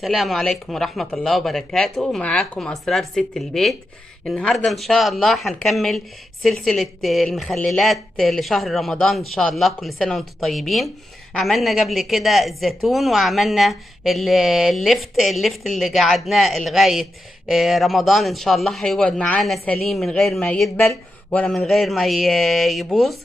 السلام عليكم ورحمة الله وبركاته. معاكم أسرار ست البيت. النهاردة إن شاء الله هنكمل سلسلة المخللات لشهر رمضان إن شاء الله. كل سنة وانتم طيبين. عملنا قبل كده الزيتون، وعملنا اللفت اللي قعدناه لغاية رمضان إن شاء الله هيقعد معانا سليم من غير ما يدبل ولا من غير ما يبوظ.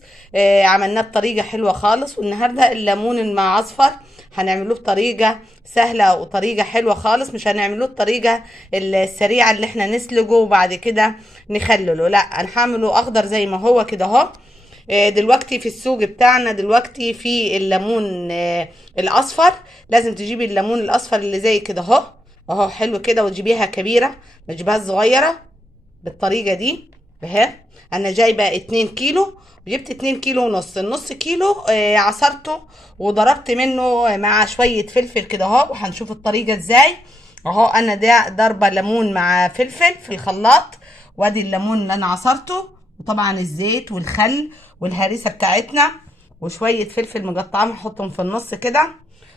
عملناه بطريقة حلوة خالص. والنهاردة الليمون المعصفر هنعملوه بطريقة سهلة وطريقة حلوة خالص. مش هنعملوه الطريقة السريعة اللي احنا نسلقه وبعد كده نخلله، لا انا هعمله اخضر زي ما هو كده اهو. دلوقتي في السوق بتاعنا دلوقتي في الليمون الاصفر. لازم تجيبي الليمون الاصفر اللي زي كده اهو اهو، حلو كده، وتجيبيها كبيرة ما تجيبهاش صغيرة بالطريقة دي اهي. انا جايبة 2 كيلو، جبت 2 كيلو ونص. النص كيلو عصرته وضربت منه مع شوية فلفل كده اهو، وهنشوف الطريقة ازاي اهو. انا ده ضربة ليمون مع فلفل في الخلاط، وادي الليمون اللي انا عصرته، وطبعا الزيت والخل والهريسة بتاعتنا وشوية فلفل مقطعهم هحطهم في النص كده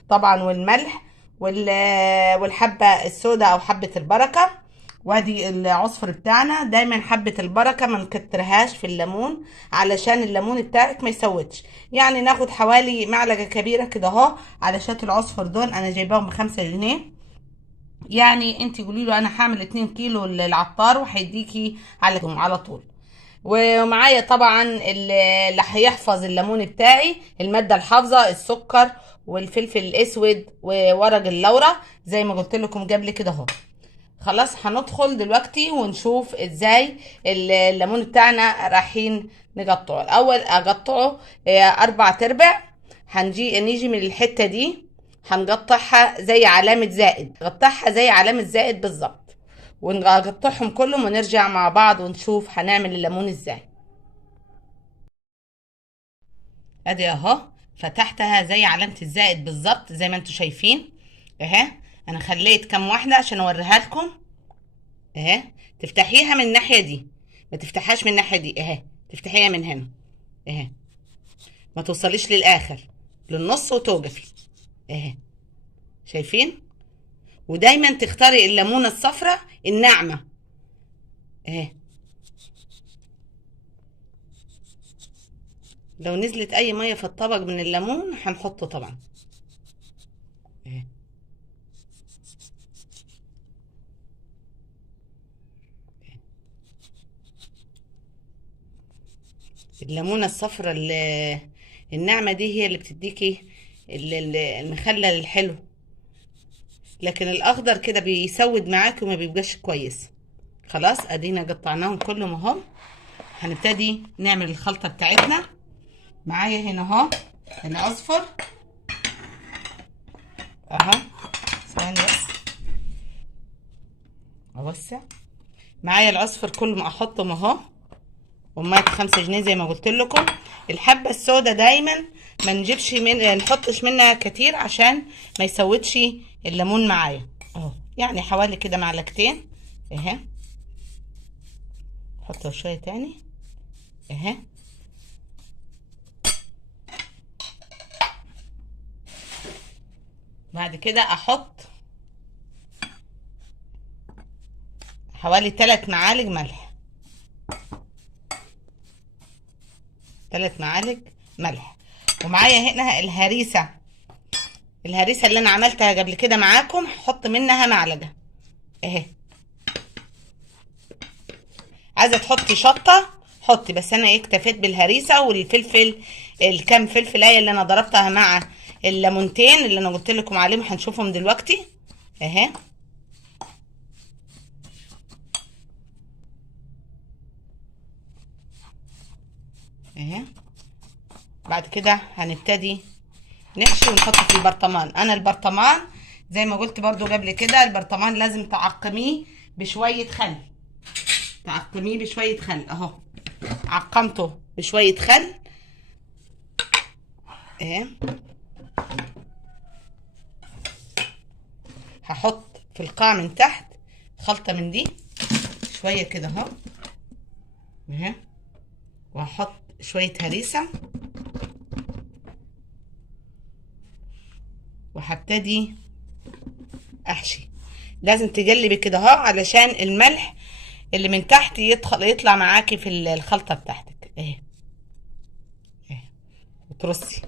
طبعا، والملح والحبة السوداء او حبة البركة. وادي العصفر بتاعنا. دايما حبة البركة ما نكترهاش في الليمون علشان الليمون بتاعك ما يسودش. يعني ناخد حوالي معلقة كبيرة كده اهو. علشان العصفر دول انا جايباهم ب5 جنيه. يعني انت قولي له انا هعمل 2 كيلو للعطار وهيديكي على طول. ومعايا طبعا اللي هيحفظ الليمون بتاعي، المادة الحافظة، السكر والفلفل الاسود وورق اللورة زي ما قلت لكم قبل كده اهو. خلاص هندخل دلوقتي ونشوف ازاي الليمون بتاعنا رايحين نقطعه. الاول اقطعه 4 تربع. نيجي من الحتة دي هنقطعها زي علامة زائد، نقطعها زي علامة زائد بالظبط، ونقطعهم كلهم ونرجع مع بعض ونشوف هنعمل الليمون ازاي. ادي اهو فتحتها زي علامة الزائد بالظبط زي ما انتوا شايفين اهي. انا خليت كام واحدة عشان اوريها لكم اهي. تفتحيها من الناحيه دي، ما تفتحهاش من الناحيه دي اهي، تفتحيها من هنا اهي، ما توصليش للاخر، للنص وتوقفي اهي. شايفين؟ ودايما تختاري الليمونه الصفراء الناعمه اهي. لو نزلت اي ميه في الطبق من الليمون هنحطه طبعا اهي. الليمونه الصفراء الناعمه دي هي اللي بتديكي المخلل الحلو. لكن الاخضر كده بيسود معاكي وما بيبقاش كويس. خلاص ادينا قطعناهم كلهم اهو. هنبتدي نعمل الخلطة بتاعتنا. معايا هنا اهو العصفر اهو، ثواني بس اوسع. معايا العصفر كله احطهم اهو، ومية 5 جنيه زي ما قلت لكم. الحبة السوداء دايما ما نجيبش نحطش منها كتير عشان ما يسودش الليمون معايا اهو. يعني حوالي كده معلقتين اهي. حط شوية تاني اهي. بعد كده احط حوالي 3 معالق ملح، 3 معالق ملح. ومعايا هنا الهريسة اللي انا عملتها قبل كده معاكم، هحط منها معلقة اهي. عايزة تحطي شطة حطي، بس انا اكتفيت بالهريسة والفلفل، الكام فلفلاية اللي انا ضربتها مع الليمونتين اللي انا قلت لكم عليهم هنشوفهم دلوقتي اهي. اهي. بعد كده هنبتدي نحشي ونحط في البرطمان. انا البرطمان زي ما قلت برضو قبل كده، البرطمان لازم تعقميه بشوية خل، تعقميه بشوية خل اهو. عقمته بشوية خل اهي. هحط في القاع من تحت خلطة من دي شوية كده اهو اهي. وهحط شوية هريسة، وهبتدي احشي. لازم تقلبي كده اهو علشان الملح اللي من تحت يطلع معاكي في الخلطه بتاعتك اهي. اهي وترصي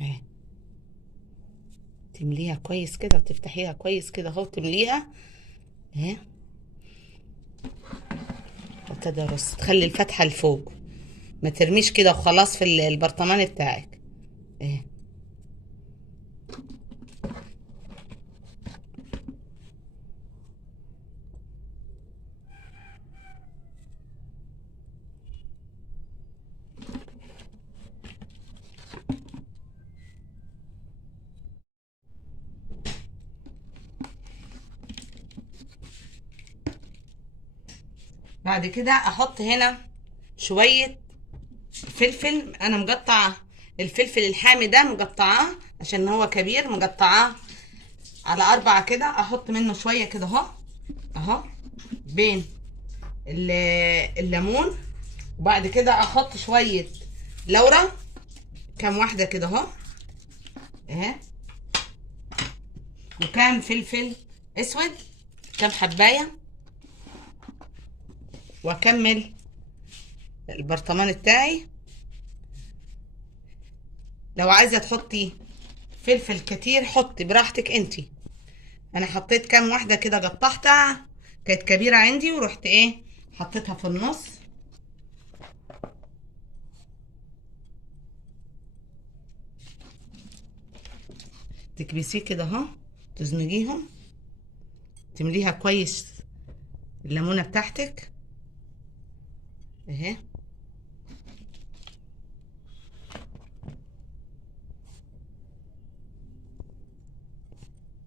اهي، تمليها كويس كده وتفتحيها كويس كده اهو، تمليها اهي وكده رص. تخلي الفتحه لفوق، ما ترميش كده وخلاص في البرطمان بتاعك اهي. بعد كده احط هنا شويه فلفل. انا مقطعه الفلفل الحامي ده، مقطعاه عشان هو كبير، مقطعاه على 4 كده. احط منه شويه كده اهو اهو بين الليمون. وبعد كده احط شويه لورا، كام واحده كده اهو اهي، وكام فلفل اسود، كام حبايه. واكمل البرطمان بتاعي. لو عايزه تحطي فلفل كتير حطي براحتك انتي. انا حطيت كام واحده كده، قطعتها كانت كبيره عندي ورحت ايه حطيتها في النص. تكبسيه كده اهو، تزنجيهم، تمليها كويس الليمونه بتاعتك اهي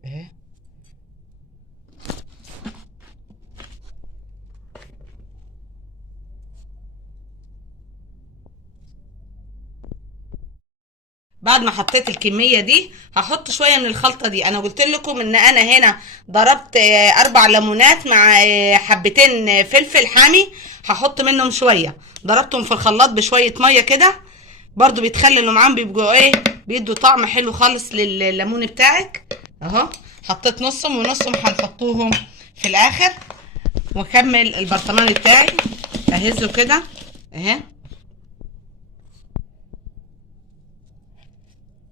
اهي. بعد ما حطيت الكميه دي هحط شويه من الخلطه دي. انا قلت لكم ان انا هنا ضربت 4 ليمونات مع حبتين فلفل حامي، هحط منهم شويه. ضربتهم في الخلاط بشويه ميه كده، برضو بيتخللوا معاهم، بيبقوا ايه، بيدوا طعم حلو خالص للليمون بتاعك اهو. حطيت نصهم ونصهم هنحطوهم في الاخر. واكمل البرطمان بتاعي اهزه كده اهي.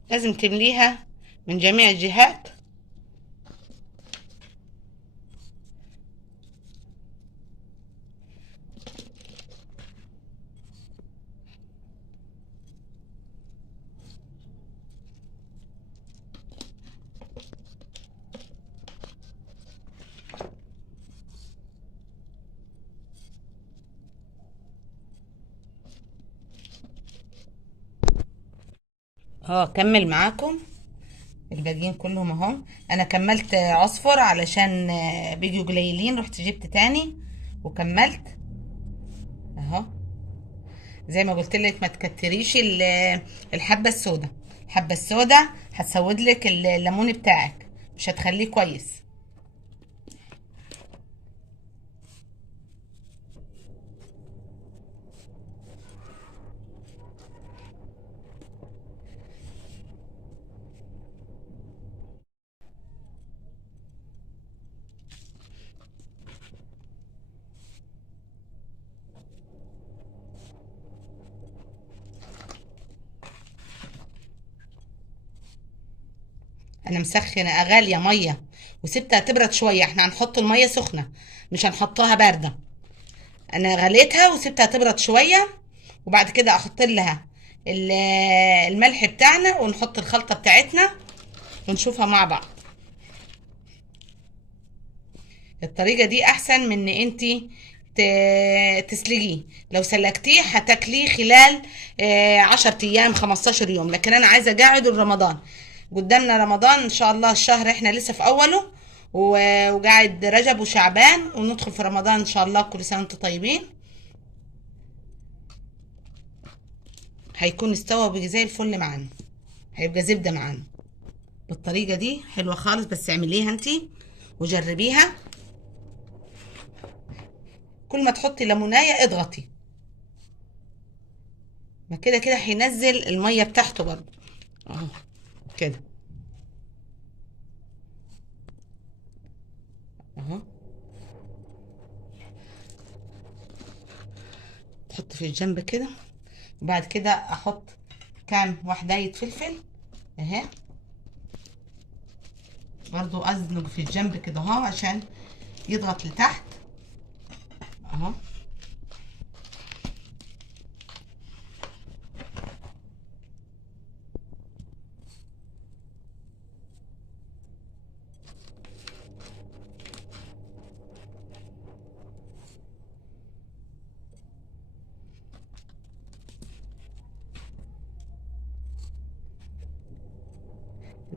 لازم تمليها من جميع الجهات. اه كمل معاكم الباقيين كلهم اهو. انا كملت عصفر علشان بيجوا قليلين، رحت جبت تاني وكملت اهو. زي ما قلت لك ما تكتريش الحبه السوداء. الحبه السوداء هتسود لك الليمون بتاعك، مش هتخليه كويس. انا مسخنه غاليه ميه وسبتها تبرد شويه. احنا هنحط الميه سخنه، مش هنحطها بارده. انا غليتها وسبتها تبرد شويه، وبعد كده احط لها ال- الملح بتاعنا ونحط الخلطه بتاعتنا ونشوفها مع بعض. الطريقه دي احسن من ان انتي تسلقيه. لو سلقتيه هتاكليه خلال 10 ايام 15 يوم، لكن انا عايزه اقعده لرمضان. قدامنا رمضان ان شاء الله، الشهر احنا لسه في اوله، وقاعد رجب وشعبان وندخل في رمضان ان شاء الله. كل سنه وانتم طيبين. هيكون استوى وبيجي زي الفل معانا، هيبقى زبده معانا. بالطريقه دي حلوه خالص، بس اعمليها انتي وجربيها. كل ما تحطي ليمونايه اضغطي ما كده كده هينزل الميه بتاعته برضه اهو كده اهو. تحط في الجنب كده، وبعد كده احط كام وحدايه فلفل اهي، برضو ازنق في الجنب كده اهو عشان يضغط لتحت اهو.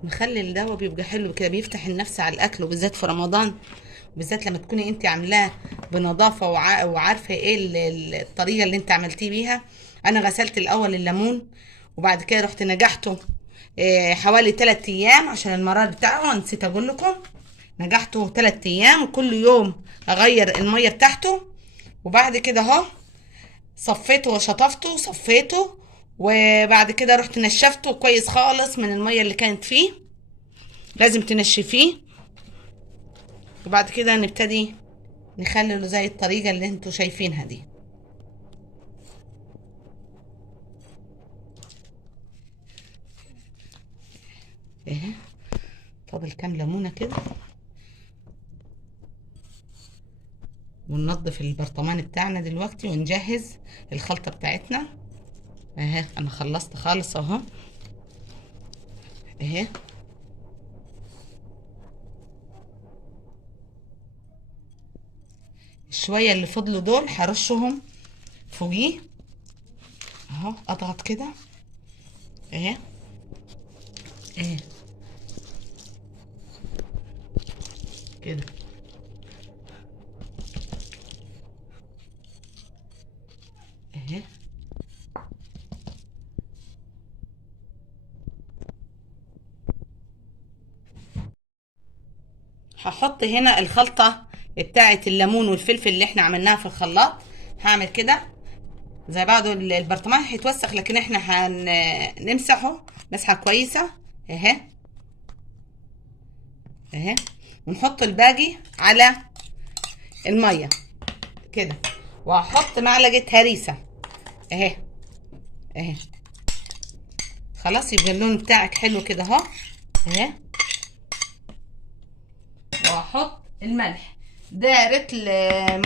المخلل ده بيبقى حلو كده، بيفتح النفس على الاكل، وبالذات في رمضان، وبالذات لما تكوني انت عاملاه بنظافه وعارفه ايه الطريقه اللي انت عملتيه بيها. انا غسلت الاول الليمون، وبعد كده رحت نجحته حوالي 3 ايام عشان المرار بتاعه، نسيت اقول لكم. نجحته 3 ايام، وكل يوم اغير الميه بتاعته. وبعد كده اهو صفيته وشطفته وصفيته، وبعد كده رحت نشفته كويس خالص من الميه اللي كانت فيه، لازم تنشفيه. وبعد كده نبتدي نخلله زي الطريقة اللي انتوا شايفينها دي اهي. فاضل كام ليمونة كده، وننضف البرطمان بتاعنا دلوقتي ونجهز الخلطة بتاعتنا اهي. انا خلصت خالص اهو اهي. الشوية اللي فضلوا دول هرشهم فوقيه اهو، اضغط كده اهي اهي كده اهي. هحط هنا الخلطة بتاعة الليمون والفلفل اللي احنا عملناها في الخلاط. هعمل كده زي بعضه، البرطمان هيتوسخ لكن احنا هنمسحه مسحة كويسة اهي اهي. ونحط الباقي على المية كده، وهحط معلقة هريسة اهي اهي. خلاص يبقى اللون بتاعك حلو كده اهو اهي. وهحط الملح ده رتل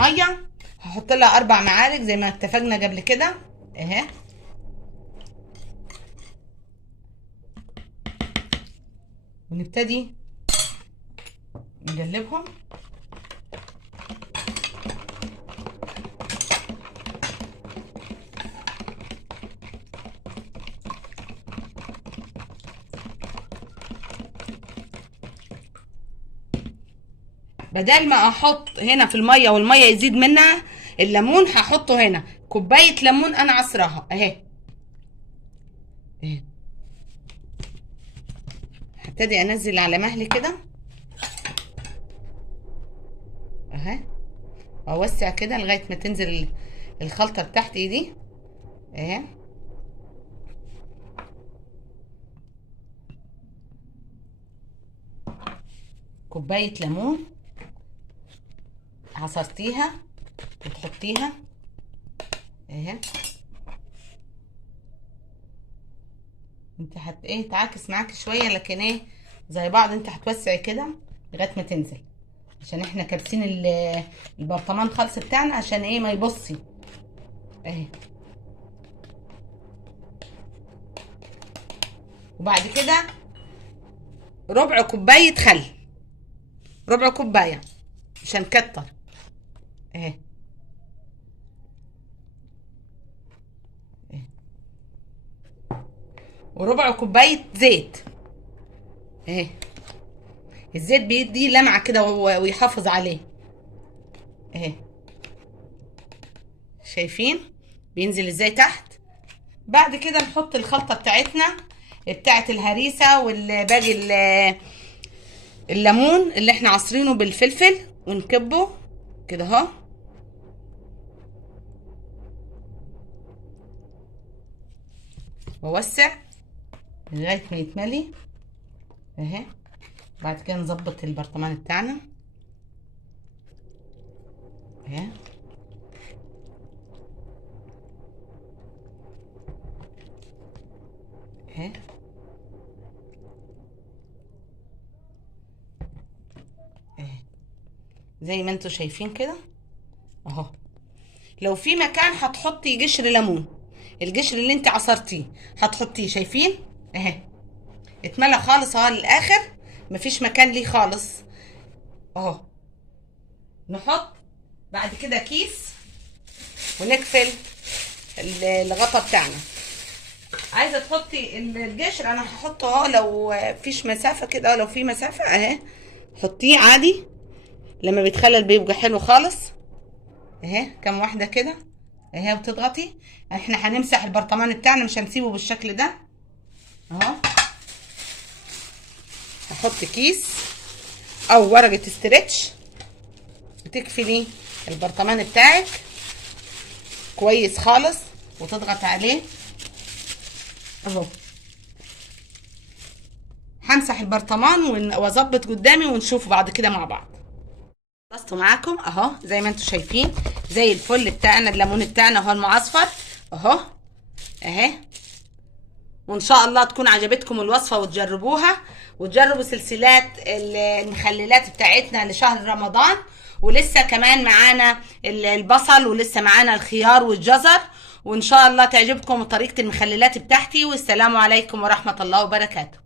مية، هحط لها 4 معالق زي ما اتفقنا قبل كده اهي. ونبتدي نقلبهم بدل ما احط هنا في الميه والميه يزيد منها الليمون، هحطه هنا كوبايه ليمون انا عصراها اهي اهي. هبتدي انزل على مهلي كده اهي، واوسع كده لغايه ما تنزل الخلطه بتاعتي دي اهي. كوبايه ليمون عصرتيها وتحطيها اهي. انت ايه تعاكس معاكي شويه لكن ايه زي بعض، انت هتوسعي كده لغايه ما تنزل، عشان احنا كابسين البرطمان خالص بتاعنا عشان ايه ما يبصي اهي. وبعد كده ربع كوبايه خل، ربع كوبايه مش هنكتر اهي اهي. وربع كوبايه زيت اهي. الزيت بيدي لمعه كده ويحافظ عليه اهي. شايفين بينزل ازاي تحت. بعد كده نحط الخلطه بتاعتنا بتاعت الهريسه والباقي الليمون اللي احنا عصرينه بالفلفل، ونكبه كده اهو. واوسع لغايه ما يتملي اهي. بعد كده نظبط البرطمان بتاعنا اهي. اهي اهي زي ما انتوا شايفين كده اهو. لو في مكان هتحطي قشر ليمون، القشر اللي انت عصرتيه هتحطيه، شايفين اهي اتملى خالص اهو للاخر، مفيش مكان ليه خالص اهو. نحط بعد كده كيس ونقفل الغطا بتاعنا. عايزه تحطي القشر انا هحطه اهو، لو فيش مسافه كده، لو في مسافه اهي حطيه عادي، لما بيتخلل بيبقى حلو خالص اهي. كام واحده كده اهي وتضغطي. احنا هنمسح البرطمان بتاعنا، مش هنسيبه بالشكل ده اهو. هحط كيس او ورقه استرتش وتقفلي البرطمان بتاعك كويس خالص وتضغط عليه اهو. همسح البرطمان واظبط قدامي ونشوف بعد كده مع بعض. خلصت معاكم اهو زي ما انتم شايفين، زي الفل بتاعنا. الليمون بتاعنا اهو المعصفر اهو اهي. وان شاء الله تكون عجبتكم الوصفه وتجربوها، وتجربوا سلسلات المخللات بتاعتنا لشهر رمضان. ولسه كمان معانا البصل، ولسه معانا الخيار والجزر، وان شاء الله تعجبكم طريقه المخللات بتاعتي. والسلام عليكم ورحمه الله وبركاته.